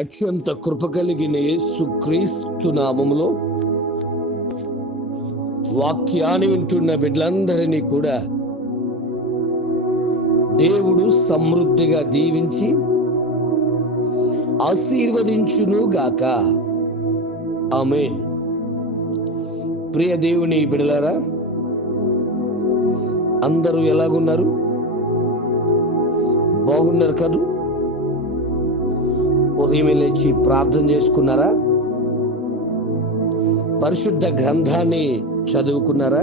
అత్యంత కృప కలిగిన యేసుక్రీస్తు నామములో వాక్యాన్ని వింటున్న బిడ్డలందరినీ కూడా దేవుడు సమృద్ధిగా దీవించి ఆశీర్వదించును గాక. ఆమేన్. ప్రియ దేవుని బిడ్డలారా, అందరూ ఎలాగున్నారు? బాగున్నారు కదూ? ఉదయం లేచి ప్రార్థన చేసుకున్నారా? పరిశుద్ధ గ్రంథాన్ని చదువుకున్నారా?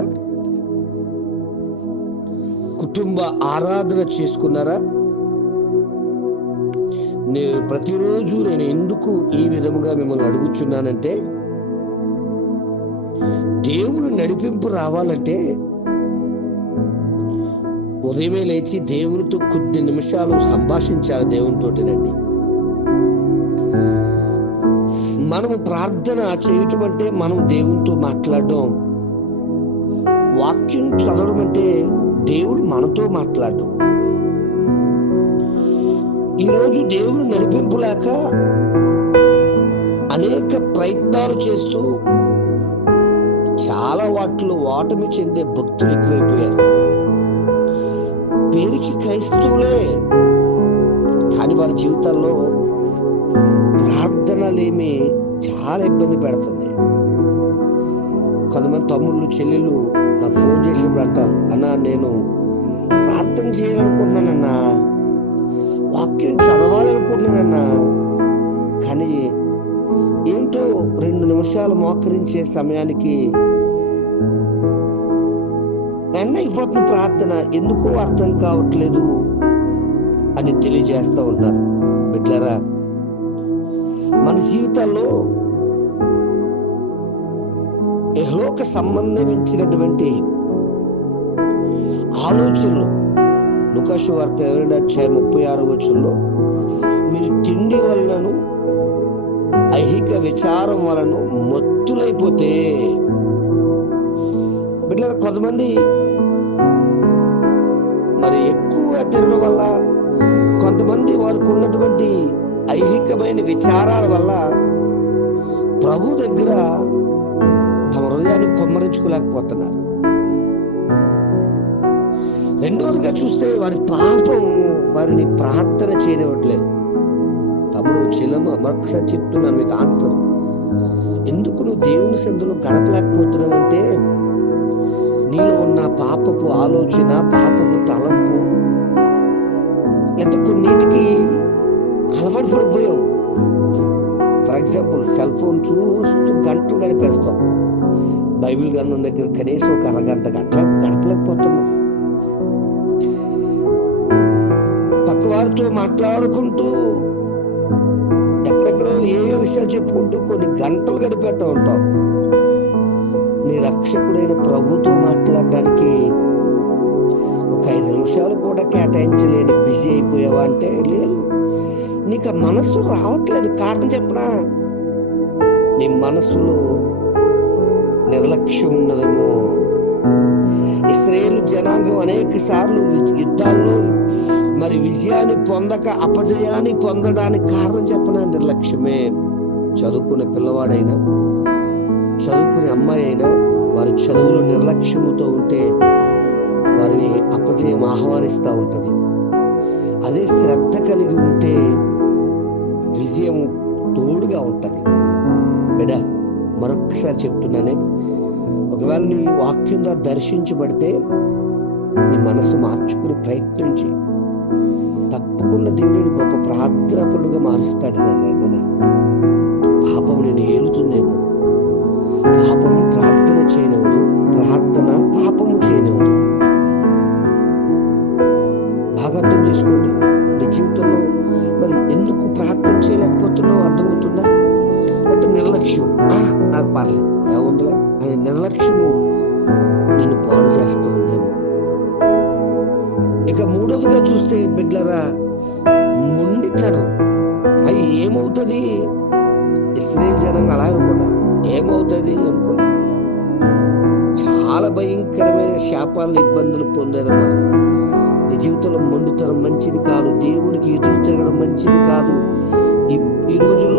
కుటుంబ ఆరాధన చేసుకున్నారా? నేను ప్రతిరోజు ఎందుకు ఈ విధముగా మిమ్మల్ని అడుగుచున్నానంటే, దేవుడు నడిపింపు రావాలంటే ఉదయమే లేచి దేవునితో కొద్ది నిమిషాలు సంభాషించాలి. దేవునితోటినండి. మనము ప్రార్థన చేయటం అంటే మనం దేవునితో మాట్లాడడం, వాక్యం చదవడం అంటే దేవుడు మనతో మాట్లాడడం. ఈరోజు దేవుడు నడిపింపు లేక అనేక ప్రయత్నాలు చేస్తూ చాలా వాటిలో ఓటమి చెందే భక్తులు ఎక్కువైపోయారు. పేరుకి క్రైస్తవులే, కానీ వారి జీవితాల్లో ప్రార్థనలేమి చాలా ఇబ్బంది పెడుతుంది. కొంతమంది తమ్ముళ్ళు చెల్లెళ్ళు నాకు ఫోన్ చేసినప్పుడు అంటారు, అన్నా నేను ప్రార్థన చేయాలనుకుంటున్నానన్నా, వాక్యం చదవాలనుకుంటున్నానన్నా, కానీ ఏంటో 2 నిమిషాలు మోకరించే సమయానికి అయిపోతున్న ప్రార్థన ఎందుకో అర్థం కావట్లేదు అని తెలియజేస్తూ ఉంటారు. బిడ్డలారా, మన జీవితాల్లో యెహోవాకు సంబంధించినటువంటి ఆలోచనలు, లూకా సువార్త 2:36 మీరు తిండి వలనను ఐహిక విచారం వలన మత్తులైపోతే, బిడ్డలారా, కొంతమంది మరి ఎక్కువ తినడం వల్ల, కొంతమంది వారికి ఉన్నటువంటి ఐహికమైన విచారాల వల్ల ప్రభు దగ్గర తమ హృదయాన్ని కొమ్మరించుకోలేకపోతున్నారు. రెండవదిగా చూస్తే వారి పాపం వారిని ప్రార్థన చేయనివ్వట్లేదు. తమ్ముడు చెల్లమ్మ, మరొకసారి చెప్తున్నాను మీకు ఆన్సర్. ఎందుకు నువ్వు దేవుని సందులో గడపలేకపోతున్నావు అంటే, నీలో ఉన్న పాపపు ఆలోచన, పాపపు తలంపు, లేదా కొన్నిటికి అలవాటు పడిపోయావు. ఫర్ ఎగ్జాంపుల్, సెల్ ఫోన్ చూస్తూ గంటలు గడిపేస్తావు. బైబిల్ గ్రంథం దగ్గర కనీసం ఒక అరగంట గడపలేకపోతున్నావు. పక్కవారితో మాట్లాడుకుంటూ ఎక్కడెక్కడో ఏ విషయాలు చెప్పుకుంటూ కొన్ని గంటలు గడిపేస్తూ ఉంటావు. నీ రక్షకుడైన ప్రభుతో మాట్లాడడానికి ఒక 5 నిమిషాలు కూడా కేటాయించలేని బిజీ అయిపోయావా అంటే లేదు. నీకు ఆ మనస్సు రావట్లేదు. కారణం చెప్పనా? నీ మనస్సులో నిర్లక్ష్యం ఉన్నదేమో. ఇశ్రాయేలు జనాంగం అనేక సార్లు యుద్ధాల్లో మరి విజయాన్ని పొందక అపజయాన్ని పొందడానికి కారణం చెప్పనా? నిర్లక్ష్యమే. చదువుకునే పిల్లవాడైనా, చదువుకునే అమ్మాయి అయినా, వారి చదువులో నిర్లక్ష్యముతో ఉంటే వారిని అపజయం ఆహ్వానిస్తూ ఉంటుంది. అదే శ్రద్ధ కలిగి ఉంటే విజయం తోడుగా ఉంటుంది. బిడ్డ, మరొక్కసారి చెప్తున్నానే, ఒకవేళ నీ వాక్యం ద్వారా దర్శించబడితే నీ మనసు మార్చుకునే ప్రయత్నించి తప్పకుండా దేవుడిని గొప్ప ప్రార్థనాపరుడుగా మారుస్తాడు. పాపం నేను ఏలుతుందేమో, పాపము ప్రార్థన చేయనివ్వదు, ప్రార్థన పాపము చేయనివ్వదు. బాగా అర్థం చేసుకోండి. నీ జీవితంలో మరి ఎందుకు ప్రార్థన చేయలేకపోతున్నావు అర్థమవుతుందా? అంటే నిర్లక్ష్యం, నాకు పర్లేదు, ఏముందిలే అని నిర్లక్ష్యము నిన్ను పాడు చేస్తూ ఉందేమో. ఇక మూడవదిగా చూస్తే బిడ్డలారా, మొండితనం. అవి ఏమవుతుంది? ఇశ్రాయేలు జనం అలా అనుకున్నారు, ఏమవుతుంది అనుకున్నా. చాలా భయంకరమైన శాపాలను, ఇబ్బందులు పొందారమ్మా. నీ జీవితంలో మొండితనం మంచిది కాదు. దేవునికి ఎదురు తిరగడం మంచిది కాదు. ఈ రోజుల్లో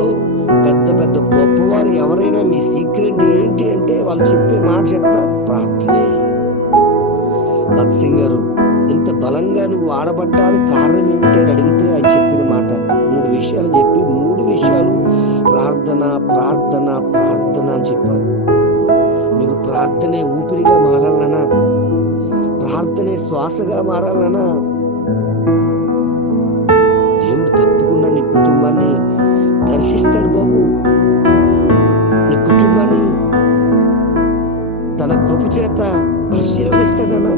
చెప్పిన ప్రార్థనే. భక్సింగ్ గారు, ఇంత బలంగా నువ్వు ఆడబడ్డానికి కారణం ఏమిటి అని అడిగితే ఆయన చెప్పిన మాట 3 విషయాలు చెప్పి 3 విషయాలు ప్రార్థన ప్రార్థన ప్రార్థన అని చెప్పారు. నీకు ప్రార్థనే ఊపిరిగా మారాలనా, ప్రార్థనే శ్వాసగా మారాలనా, దేవుడు తప్పకుండా నీ కుటుంబాన్ని దర్శిస్తాడు బాబు. నీ కుటుంబాన్ని తన కృప చేత ఆశీర్వదిస్తాడనా.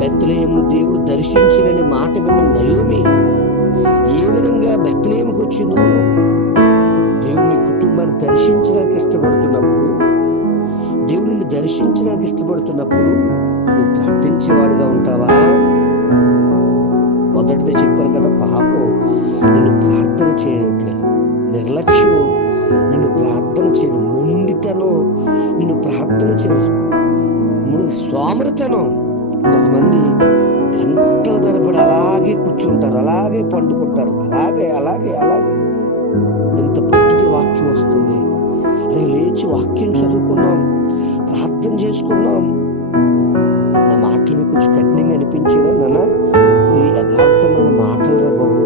బెత్లెహేమును దేవుడు దర్శించినని మాట విన్న నయోమి ఏ విధంగా బెత్లెహేముకు వచ్చిందో, దేవుడు నీ కుటుంబాన్ని దర్శించడానికి ఇష్టపడుతున్నప్పుడు, దేవుడిని దర్శించడానికి ఇష్టపడుతున్నప్పుడు నువ్వు ప్రార్థించేవాడిగా ఉంటావా? మొదటిదే చెప్పాను కదా, పాపం నిన్ను ప్రార్థన చేయట్లేదు, నిర్లక్ష్యం నిన్ను ప్రార్థన చేయడం, మొండితనం నిన్ను ప్రార్థన చేయడం, సోమరితనం. కొంతమంది గంటల తరబడి అలాగే కూర్చుంటారు, అలాగే పండుకుంటారు, అలాగే అలాగే అలాగే. ఎంత పొద్దుకి వాక్యం వస్తుంది, అది లేచి వాక్యం చదువుకున్నాం, ప్రార్థన చేసుకున్నాం. నా మాటలు మీకు కొంచెం కఠినంగా అనిపించినా నాన్న, ఈ యథార్థమైన మాటలు బాబు.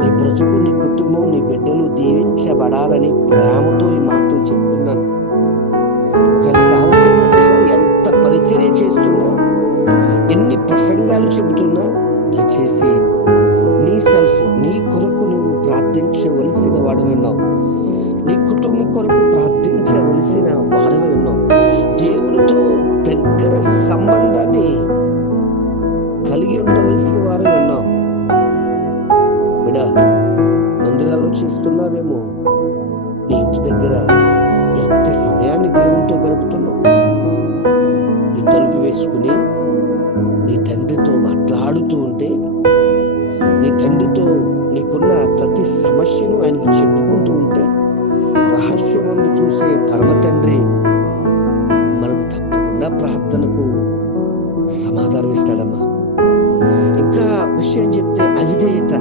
నీ బ్రతుకు, నీ కుటుంబం, నీ బిడ్డలు దీవించబడాలని ప్రేమతో ఈ మాటలు చెప్తున్నాను. ఒకవేళ సావుకున్నా సరే, ఎంత పరిచర్య చేస్తున్నా, ఎన్ని ప్రసంగాలు చెబుతున్నా, దయచేసి నీ సెల్ఫ్, నీ కొరకు నువ్వు ప్రార్థించవలసిన వాడివి ఉన్నావు. నీ కుటుంబం కొరకు ప్రార్థించవలసిన వాడివి ఉన్నావు. దేవునితో దగ్గర సంబంధాన్ని కలిగి ఉండవలసిన వారు ఉన్నావు. బిడ్డ, మందిరాల్లో చేస్తున్నావేమో, నీ ఇంటి దగ్గర ఎంత సమయాన్ని దేవునితో గడుపుతున్నావు? నీ తలుపు వేసుకుని నీ తండ్రితో మాట్లాడుతూ ఉంటే, నీ తండ్రితో నీకున్న ప్రతి సమస్యను ఆయనకి చెప్పుకుంటూ ఉంటే, రహస్యమందు చూసే పరమ తండ్రి మనకు తప్పకుండా ప్రార్థనకు సమాధానం ఇస్తాడమ్మా. ఇంకా విషయం చెప్తే అవిధేయత.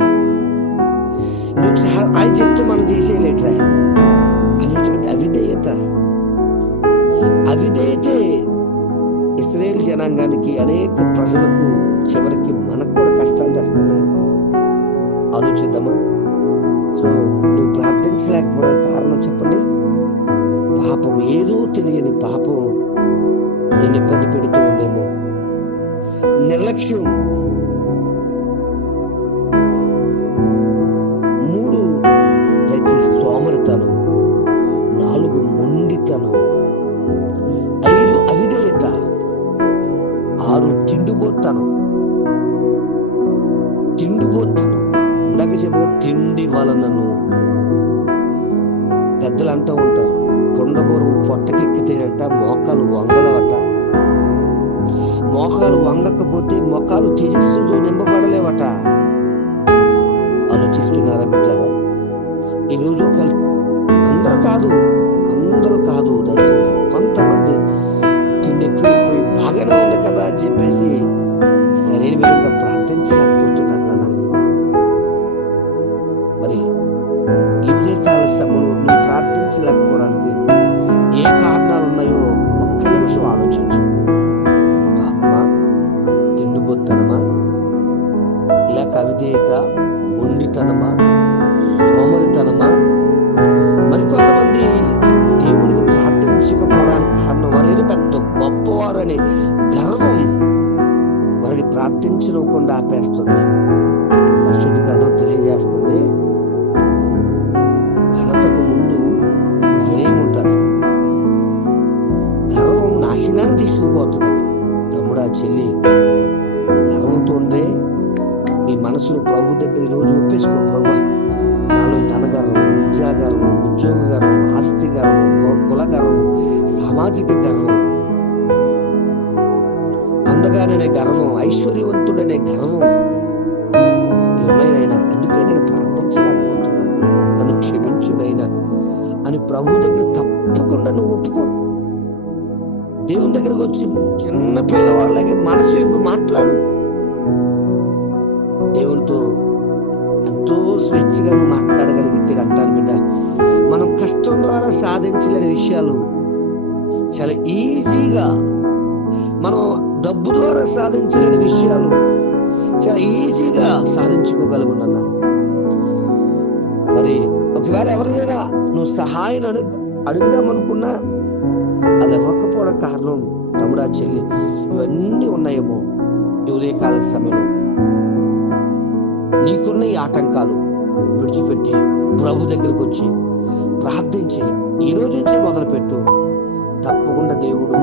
ఈరోజు ఆయన చెప్తే మనం చేసేయలేట్రా అనేటువంటి అవిధేయత. అవిధేయతే ఇశ్రాయేలు జనాంగానికి, అనేక ప్రజలకు, చివరికి మనకు కూడా కష్టాలు తెస్తున్నాయి. ఆలోచిద్దామా? సో నువ్వు ప్రార్థించలేకపోవడానికి కారణం చెప్పండి. పాపం, ఏదో తెలియని పాపం నిన్ను ఇబ్బంది పెడుతూ ఉందేమో. నిర్లక్ష్యం. 3 దయచేసి సోమరితనం. 4 మొండితనం. 5 అవిధేయత. 6 తిండిపోతనం. ఇందాక చెప్ప తిండి వలనను. పెద్దలు అంటూ ఉంటారు, కొండబోరు పొట్టకెక్కితేనంట మోకాలు వంగలవట. మోకాలు వంగకపోతే మొఖాలు తేజస్సుతో నింపబడలేవట. ఆలోచిస్తున్నారా బిడ్డలారా? ఈరోజు అందరూ కాదు దయచేసి కొంతమంది తిండి ఎక్కువైపోయి బాగానే ఉంది కదా అని చెప్పేసి సరైన విధంగా ప్రార్థించలేకపోతున్నారు నాన్న. మరి ఈ ఉదయకాల సమయంలో నువ్వు ప్రార్థించలేకపోవడానికి ఏ కారణాలు ఉన్నాయో ఒక్క నిమిషం ఆలోచించు. పాపమా, తిండిపోతనమా, లేక అవిధేయత, మొండితనమా, సోమరితనమా? మరికొంతమంది దేవునికి ప్రార్థించకపోవడానికి కారణం వారేదో పెద్ద గొప్పవారు అనే గర్వం వారిని ప్రార్థించకుండా ఆపేస్తుంది. పరిశుద్ధ గ్రంథం తెలియజేస్తుంది, ఘనతకు ముందు వినయం ఉంటుంది, గర్వం నాశనాన్ని తీసుకుపోతుందని. తమ్ముడా, చెల్లి, గర్వంతో ఉండే నీ మనసును ప్రభు దగ్గర ఈరోజు ఒప్పేసుకో. ప్రభు, నాలో ధన గర్వం, విద్యా గర్వం, ఉద్యోగ గర్వం, ఆస్తి గర్వం, కుల గర్వం, సామాజిక గర్వం, అందగాననే గర్వం, ఐశ్వర్యవంతుడనే గర్వం ఉన్నాయినైనా. అందుకే నేను ప్రార్థించలేకపోతున్నాను, నన్ను క్షమించునైనా అని ప్రభు దగ్గర తప్పకుండా నువ్వు ఒప్పుకో. దేవుని దగ్గరకు వచ్చి చిన్న పిల్లవాళ్ళకి మనసు వైపు మాట్లాడు. దేవునితో ఎంతో స్వేచ్ఛగా మాట్లాడగలిగితే అంటాను బిడ్డ. మనం కష్టం ద్వారా సాధించలేని విషయాలు చాలా ఈజీగా మనం డబ్బు ద్వారా సాధించలేని విషయాలు చాలా ఈజీగా సాధించుకోగలుగున్నా. మరి ఒకవేళ ఎవరిదైనా నువ్వు సహాయం అడుగుదామనుకున్నా అది ఇవ్వకపోవడం కారణం తమ్ముడా చెల్లి ఇవన్నీ ఉన్నాయేమో. ఈ ఉదయకాల సమయంలో నీకున్న ఈ ఆటంకాలు విడిచిపెట్టి ప్రభు దగ్గరకు వచ్చి ప్రార్థించి ఈ రోజు నుంచి మొదలుపెట్టు. తప్పకుండా దేవుడు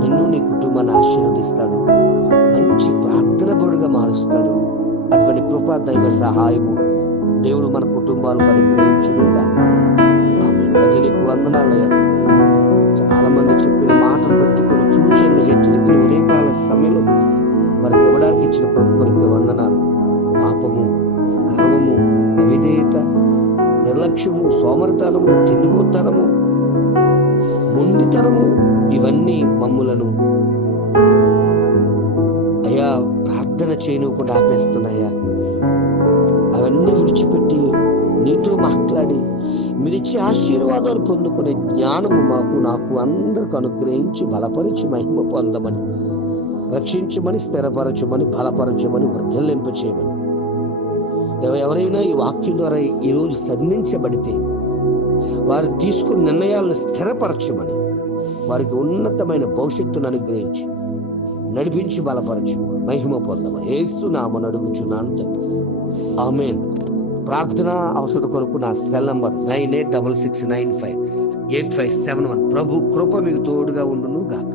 నిన్ను నీ కుటుంబాన్ని ఆశీర్వదిస్తాడు, మంచి ప్రార్థన పరుడుగా మారుస్తాడు. అటువంటి కృపా దైవ సహాయము దేవుడు మన కుటుంబాలకు అనుగ్రహించునుగా. ఆమె తండ్రి నీకు వందనాలయ్యా. చాలా మంది చెప్పిన మాటలు బట్టి కొన్ని సూచనలు హెచ్చరికలు ఉదయకాల సమయంలో వారికి ఇవ్వడానికి ఇచ్చిన కొరకు వందనాలు. పాపము, గర్వము, అవిధేయత, నిర్లక్ష్యము, సోమరితనము, తిండిపోతనము, మొండితనము ఇవన్నీ మమ్ములను అయ్యా ప్రార్థన చేయనివ్వకుండా ఆపేస్తున్నాయా. అవన్నీ విడిచిపెట్టి నీతో మాట్లాడి మీరిచ్చే ఆశీర్వాదాలు పొందుకునే జ్ఞానము నాకు అందరికి అనుగ్రహించి బలపరిచి మహిమ పొందమని, రక్షించమని, స్థిరపరచమని, బలపరచమని, వర్ధలింప చేయమని. ఎవరైనా ఈ వాక్యం ద్వారా ఈరోజు సంధించబడితే వారు తీసుకున్న నిర్ణయాలను స్థిరపరచమని, వారికి ఉన్నతమైన భవిష్యత్తును అనుగ్రహించి నడిపించి బలపరచు, మహిమ పొందమని యేసు నామమున అడుగుచున్నాను తండ్రి. ఆమేన్. ప్రార్థన అవసరం కొరకు నా సెల్ నంబర్ 9866958571. ప్రభు కృప మీకు తోడుగా ఉండును గాక.